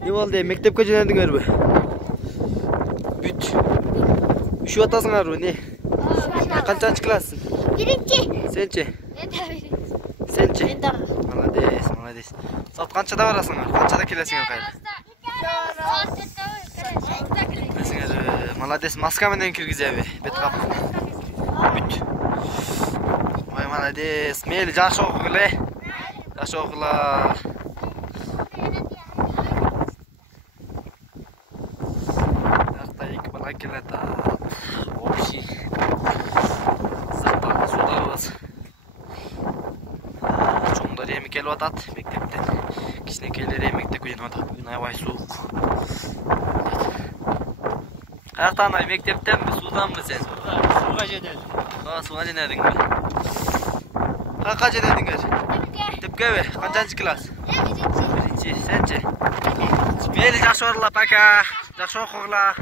Не болды, мектепке жөнелдіңерби? Бүт. Үшіп атасыңарбы, не? Канчанчы классың? Биринчи. Сенчи? Сенчи? Молодец. Саат канчада барасыңар? Канчада келесиңер кайра? Молодец, маска менен киргизеби, бет капына. Бүт. Ой, молодец. Мейли жакшы окугула. Жакшы окула. Жакта эки бала келет. Общий. Запах судабыз. Чоңдор эми келип атат мектептен. Кичинекейлер эми мектепке жөнөп атат. Бүгүн аябай суук. Каяктан мектептенби, сууданбы сен? Сууга жөнөдүм. Сууга жөнөдүңбү? Каяка жөнөдүңөр? Мектепкеби? Канчанчы класс? Биринчи. Сенчи? Мейли жакшы баргыла, пока. Жакшы окугула.